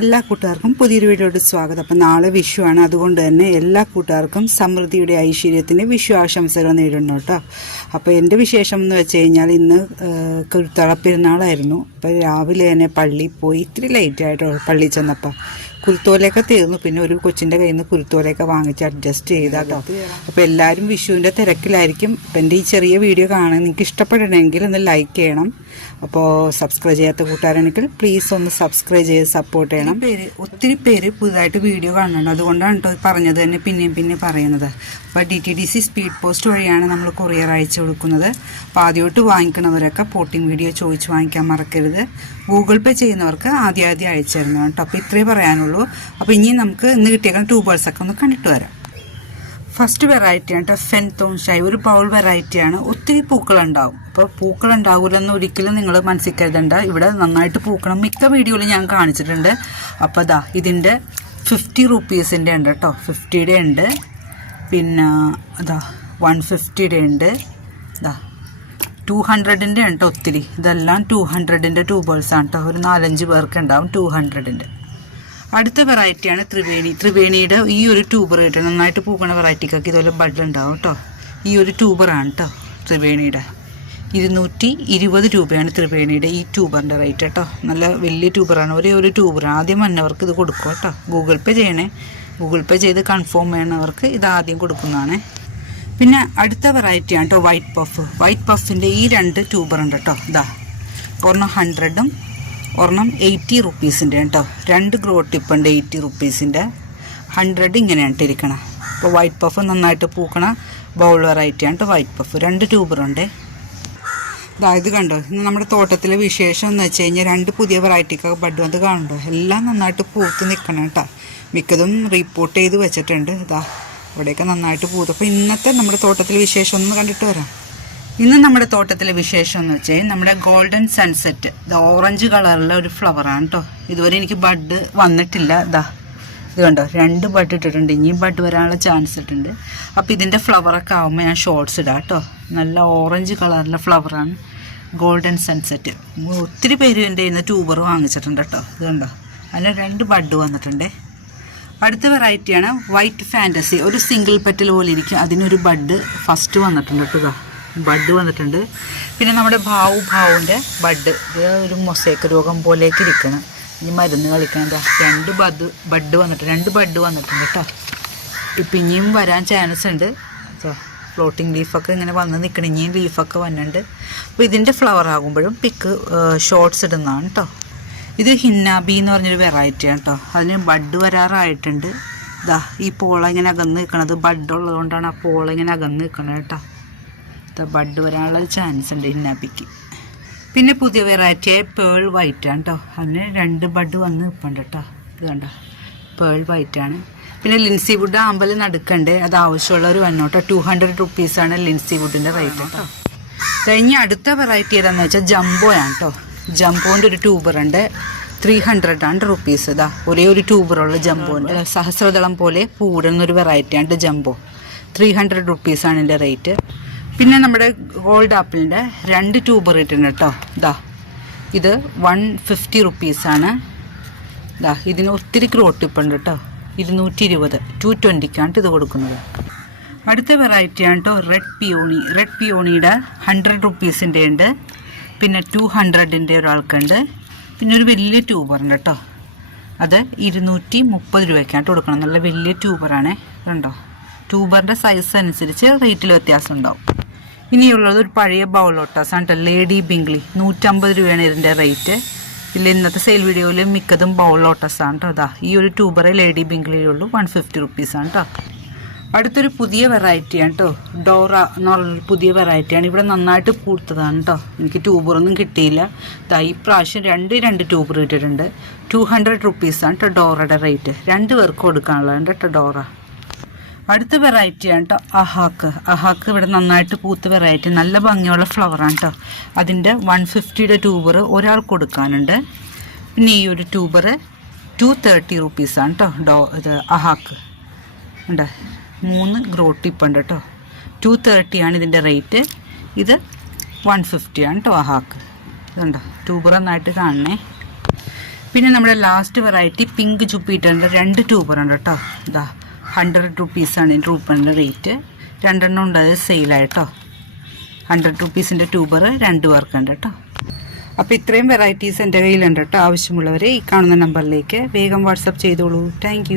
എല്ലാ കൂട്ടുകാർക്കും പുതിയൊരു വീഡിയോയുടെ സ്വാഗതം. അപ്പം നാളെ വിഷുവാണ്, അതുകൊണ്ട് തന്നെ എല്ലാ കൂട്ടുകാർക്കും സമൃദ്ധിയുടെ ഐശ്വര്യത്തിന് വിഷു ആശംസകൾ നേടുന്നു കേട്ടോ. അപ്പോൾ എൻ്റെ വിശേഷം എന്ന് വെച്ച് കഴിഞ്ഞാൽ ഇന്ന് കുരുത്തോള പെരുന്നാളായിരുന്നു. അപ്പോൾ രാവിലെ തന്നെ പള്ളിയിൽ പോയി, ഇത്തിരി ലേറ്റായിട്ടോ പള്ളിയിൽ ചെന്നപ്പോൾ കുരുത്തോലയൊക്കെ തീർന്നു. പിന്നെ ഒരു കൊച്ചിൻ്റെ കയ്യിൽ നിന്ന് കുരുത്തോലയൊക്കെ വാങ്ങിച്ച് അഡ്ജസ്റ്റ് ചെയ്താട്ടോ. അപ്പോൾ എല്ലാവരും വിഷുവിൻ്റെ തിരക്കിലായിരിക്കും. അപ്പം എൻ്റെ ഈ ചെറിയ വീഡിയോ കാണാൻ നിങ്ങൾക്ക് ഇഷ്ടപ്പെടണമെങ്കിൽ ഒന്ന് ലൈക്ക് ചെയ്യണം. അപ്പോൾ സബ്സ്ക്രൈബ് ചെയ്യാത്ത കൂട്ടുകാരാണെങ്കിൽ പ്ലീസ് ഒന്ന് സബ്സ്ക്രൈബ് ചെയ്ത് സപ്പോർട്ട് ചെയ്യണം. ഒത്തിരി പേര് പുതുതായിട്ട് വീഡിയോ കാണുന്നുണ്ട്, അതുകൊണ്ടാണ് കേട്ടോ പറഞ്ഞത് തന്നെ പിന്നെ പറയുന്നത്. അപ്പോൾ DTDC സ്പീഡ് പോസ്റ്റ് വഴിയാണ് നമ്മൾ കൊറിയർ അയച്ചു കൊടുക്കുന്നത്. അപ്പോൾ ആദ്യമായിട്ട് വാങ്ങിക്കണവരൊക്കെ പോട്ടിംഗ് വീഡിയോ ചോദിച്ച് വാങ്ങിക്കാൻ മറക്കരുത്. ഗൂഗിൾ പേ ചെയ്യുന്നവർക്ക് ആദ്യം അയച്ചു തരണം കേട്ടോ. അപ്പോൾ ഇത്രേ പറയാനുള്ളൂ. അപ്പോൾ ഇനി നമുക്ക് ഇന്ന് കിട്ടിയേക്കുന്ന ട്യൂബേഴ്സൊക്കെ ഒന്ന് കണ്ടിട്ട് വരാം. ഫസ്റ്റ് വെറൈറ്റിയാണ് കേട്ടോ, ഫെൻതോൺ ഷായ്. ഒരു ബൗൾ വെറൈറ്റിയാണ്. ഒത്തിരി പൂക്കളുണ്ടാവും. അപ്പോൾ പൂക്കളുണ്ടാകില്ലെന്ന് ഒരിക്കലും നിങ്ങൾ മനസ്സിൽ കരുതണ്ട. ഇവിടെ നന്നായിട്ട് പൂക്കണം. മിക്ക വീഡിയോയിൽ ഞാൻ കാണിച്ചിട്ടുണ്ട്. അപ്പോൾ അതാ ഇതിൻ്റെ 50 റുപ്പീസിൻ്റെ ഉണ്ട് കേട്ടോ, 50യുടെ ഉണ്ട്. പിന്നെ അതാ 150യുടെ ഉണ്ട്. ഇതാ 200ൻ്റെ ഉണ്ട് ഒത്തിരി. ഇതെല്ലാം 200ൻ്റെ ട്യൂബേഴ്സാണ് കേട്ടോ. ഒരു 4-5 പേർക്ക് ഉണ്ടാവും 200ൻ്റെ. അടുത്ത വെറൈറ്റിയാണ് ത്രിവേണിയുടെ ഈ ഒരു ട്യൂബർ കേട്ടോ. നന്നായിട്ട് പൂക്കണ വെറൈറ്റിക്കൊക്കെ ഇതുപോലെ ബഡ് ഉണ്ടാവും കേട്ടോ. ഈ ഒരു ട്യൂബറാണ് കേട്ടോ ത്രിവേണിയുടെ. 220 രൂപയാണ് ത്രിവേണിയുടെ ഈ ട്യൂബറിൻ്റെ റേറ്റ് കേട്ടോ. നല്ല വലിയ ട്യൂബറാണ്, ഒരേ ഒരു ട്യൂബറാണ്. ആദ്യം വന്നവർക്ക് ഇത് കൊടുക്കും കേട്ടോ. ഗൂഗിൾ പേ ചെയ്യണേ. ഗൂഗിൾ പേ ചെയ്ത് കൺഫേം ചെയ്യണവർക്ക് ഇത് ആദ്യം കൊടുക്കുന്നതാണ്. പിന്നെ അടുത്ത വെറൈറ്റിയാണ് കേട്ടോ വൈറ്റ് പഫ്. വൈറ്റ് പഫിൻ്റെ ഈ 2 ട്യൂബർ ഉണ്ട് കേട്ടോ. ഇതാ ഒരെണ്ണം 100ഉം ഒരെണ്ണം 80 റുപ്പീസിൻ്റെ കേട്ടോ. 2 ഗ്രോ ടിപ്പുണ്ട് 80 റുപ്പീസിൻ്റെ. 100 ഇങ്ങനെയാണ് ഇട്ടിരിക്കണം. അപ്പോൾ വൈറ്റ് പഫ് നന്നായിട്ട് പൂക്കണ ബൗൾ വെറൈറ്റിയാണ് കേട്ടോ വൈറ്റ് പഫ്. 2 ട്യൂബറുണ്ട്. ഇത് കണ്ടോ, ഇന്ന് നമ്മുടെ തോട്ടത്തിലെ വിശേഷം എന്ന് വെച്ച് കഴിഞ്ഞാൽ 2 പുതിയ വെറൈറ്റിക്കൊക്കെ ബഡ് വന്ന് കാണുന്നുണ്ടോ. എല്ലാം നന്നായിട്ട് പൂത്ത് നിൽക്കണം കേട്ടോ. മിക്കതും റിപ്പോർട്ട് ചെയ്ത് വെച്ചിട്ടുണ്ട്. ഇതാ ഇവിടെയൊക്കെ നന്നായിട്ട് പൂത്ത്. അപ്പോൾ ഇന്നത്തെ നമ്മുടെ തോട്ടത്തിലെ വിശേഷം ഒന്ന് കണ്ടിട്ട് വരാം. ഇന്ന് നമ്മുടെ തോട്ടത്തിലെ വിശേഷം എന്ന് വെച്ചാൽ നമ്മുടെ ഗോൾഡൻ സൺസെറ്റ്. ഇത് ഓറഞ്ച് കളറിലെ ഒരു ഫ്ലവറാണ് കേട്ടോ. ഇതുവരെ എനിക്ക് ബഡ് വന്നിട്ടില്ല. ഇത് കണ്ടോ, 2 ബഡ് ഇട്ടിട്ടുണ്ട്. ഇനിയും ബഡ് വരാനുള്ള ചാൻസ് ഇട്ടുണ്ട്. അപ്പോൾ ഇതിൻ്റെ ഫ്ലവറൊക്കെ ആകുമ്പോൾ ഞാൻ ഷോർട്സ് ഇടാം കേട്ടോ. നല്ല ഓറഞ്ച് കളറിലെ ഫ്ലവറാണ് ഗോൾഡൻ സൺസെറ്റ്. ഒത്തിരി പേര് എൻ്റെ ഇന്ന് ട്യൂബർ വാങ്ങിച്ചിട്ടുണ്ട് കേട്ടോ. ഇത് കണ്ടോ, അതിൽ 2 ബഡ് വന്നിട്ടുണ്ട്. അടുത്ത വെറൈറ്റിയാണ് വൈറ്റ് ഫാൻറ്റസി. ഒരു സിംഗിൾ പെറ്റൽ പോലെ ഇരിക്കും. അതിനൊരു ബഡ് ഫസ്റ്റ് വന്നിട്ടുണ്ട് കേട്ടോ. ബഡ് വന്നിട്ടുണ്ട്. പിന്നെ നമ്മുടെ ഭാവുൻ്റെ ബഡ്. ഇത് ഒരു മൊസൈക്ക് രോഗം പോലെയൊക്കെ ഇരിക്കണം. ഇനി മരുന്ന് കളിക്കണം. 2 ബഡ് വന്നിട്ടുണ്ട്. 2 ബഡ് വന്നിട്ടുണ്ട് കേട്ടോ. ഇപ്പം ഇനിയും വരാൻ ചാൻസ് ഉണ്ട്. ഫ്ലോട്ടിങ് ലീഫൊക്കെ ഇങ്ങനെ വന്ന് നിൽക്കണം. ഇനിയും ലീഫൊക്കെ വന്നിട്ടുണ്ട്. അപ്പോൾ ഇതിൻ്റെ ഫ്ലവർ ആകുമ്പോഴും പിക്ക് ഷോർട്ട്സ് ഇടുന്നതാണ് കേട്ടോ. ഇത് ഹിന്നാബി എന്ന് പറഞ്ഞൊരു വെറൈറ്റിയാണ് കേട്ടോ. അതിന് ബഡ് വരാറായിട്ടുണ്ട്. ഈ പോള ഇങ്ങനെ അകന്ന് നിൽക്കണത് ബഡ് ഉള്ളത് കൊണ്ടാണ് ആ പോള ഇങ്ങനെ അകന്ന് നിൽക്കണത് കേട്ടോ. ബഡ് വരാനുള്ള ചാൻസ് ഉണ്ട് ഹിന്നാബിക്ക്. പിന്നെ പുതിയ വെറൈറ്റിയായ പേൾ വൈറ്റാണ് കേട്ടോ. അതിന് 2 ബഡ് വന്ന് നിൽപ്പുണ്ട് കേട്ടോ. ഇത് കണ്ടോ, പേൾ വൈറ്റാണ്. പിന്നെ ലിൻസി വുഡ് ആമ്പൽ നടുക്കണ്ടേ, അത് ആവശ്യമുള്ളവർ വന്നോട്ടോ. 200 റുപ്പീസാണ് ലിൻസി വുഡിൻ്റെ റേറ്റ് കേട്ടോ. കഴിഞ്ഞ അടുത്ത വെറൈറ്റി ഏതാണെന്ന് വെച്ചാൽ ജംബോയാണ് കേട്ടോ. ജംബോൻ്റെ ഒരു ട്യൂബറുണ്ട്. 300 റുപ്പീസ്. ഒരേ ഒരു ട്യൂബറുള്ള ജംബോൻ്റെ സഹസ്രദളം പോലെ പൂടുന്നൊരു വെറൈറ്റിയാണ് ജംബോ. 300 റുപ്പീസാണ് എൻ്റെ റേറ്റ്. പിന്നെ നമ്മുടെ ഗോൾഡ് ആപ്പിളിൻ്റെ 2 ട്യൂബർ ഇട്ടുണ്ട് കേട്ടോ. ഇത് 150 റുപ്പീസാണ്. ഇതിന് ഒത്തിരി ഗ്രോട്ടിപ്പുണ്ട് കേട്ടോ. 220, 220ക്കാണ് ഇത് കൊടുക്കുന്നത്. അടുത്ത വെറൈറ്റിയാണ് കേട്ടോ റെഡ് പിയോണി. റെഡ് പിയോണിയുടെ 100 റുപ്പീസിൻ്റെ ഉണ്ട്. പിന്നെ 200ൻ്റെ ഒരാൾക്കുണ്ട്. പിന്നെ ഒരു വലിയ ട്യൂബറുണ്ട് കേട്ടോ. അത് 230 രൂപയ്ക്കാണ് കൊടുക്കണം. നല്ല വലിയ ട്യൂബറാണേ. കണ്ടോ, ട്യൂബറിൻ്റെ സൈസ് അനുസരിച്ച് റേറ്റിൽ വ്യത്യാസം ഉണ്ടാവും. ഇനിയുള്ളത് ഒരു പഴയ ബൗൾ ലോട്ടസാണ് കേട്ടോ, ലേഡി ബിംഗ്ലി. 150 രൂപയാണ് ഇതിൻ്റെ റേറ്റ്. ഇല്ല, ഇന്നത്തെ സെയിൽ വീഡിയോയിൽ മിക്കതും ബൗൾ ലോട്ടസാണ് കേട്ടോ. ഈ ഒരു ട്യൂബറെ ലേഡി ബിംഗ്ലിയുള്ളൂ. 150 റുപ്പീസാണ് കേട്ടോ. അടുത്തൊരു പുതിയ വെറൈറ്റിയാണ് കേട്ടോ, ഡോറ എന്ന് പറഞ്ഞൊരു പുതിയ വെറൈറ്റിയാണ്. ഇവിടെ നന്നായിട്ട് പൂത്തതാണ് കേട്ടോ. എനിക്ക് ട്യൂബറൊന്നും കിട്ടിയില്ല. ഈ പ്രാവശ്യം 2 ട്യൂബർ ഇട്ടിട്ടുണ്ട്. 200 റുപ്പീസാണ് കേട്ടോ ഡോറയുടെ റേറ്റ്. 2 പേർക്ക് കൊടുക്കാനുള്ളതാണ് കേട്ടോ ഡോറ. അടുത്ത വെറൈറ്റിയാണ് കേട്ടോ അഹാക്ക്. ഇവിടെ നന്നായിട്ട് പൂത്ത വെറൈറ്റി, നല്ല ഭംഗിയുള്ള ഫ്ലവറാണ് കേട്ടോ. അതിൻ്റെ 150യുടെ ട്യൂബർ ഒരാൾക്ക് കൊടുക്കാനുണ്ട്. പിന്നെ ഈ ഒരു ട്യൂബർ 230 റുപ്പീസാണ് കേട്ടോ. ഇത് അഹാക്ക് ഉണ്ട്. 3 ഗ്രോ ടിപ്പുണ്ട് കേട്ടോ. 230 ഇതിൻ്റെ റേറ്റ്. ഇത് 150 കേട്ടോ അഹാക്ക്. ഇതുണ്ടോ, ട്യൂബർ നന്നായിട്ട് കാണണേ. പിന്നെ നമ്മുടെ ലാസ്റ്റ് വെറൈറ്റി പിങ്ക് ജുപ്പിറ്ററിൻ്റെ 2 ട്യൂബറുണ്ട് കേട്ടോ. ഇതാ 100 റുപ്പീസാണ് ഈ ട്യൂബറിൻ്റെ റേറ്റ്. 2 ഉണ്ട്, അത് സെയിലായിട്ടോ. 100 റുപ്പീസിൻ്റെ ട്യൂബർ 2 പേർക്കുണ്ട് കേട്ടോ. അപ്പോൾ ഇത്രയും വെറൈറ്റീസ് എൻ്റെ കയ്യിലുണ്ട് കേട്ടോ. ആവശ്യമുള്ളവരെ ഈ കാണുന്ന നമ്പറിലേക്ക് വേഗം വാട്സപ്പ് ചെയ്തോളൂ. താങ്ക്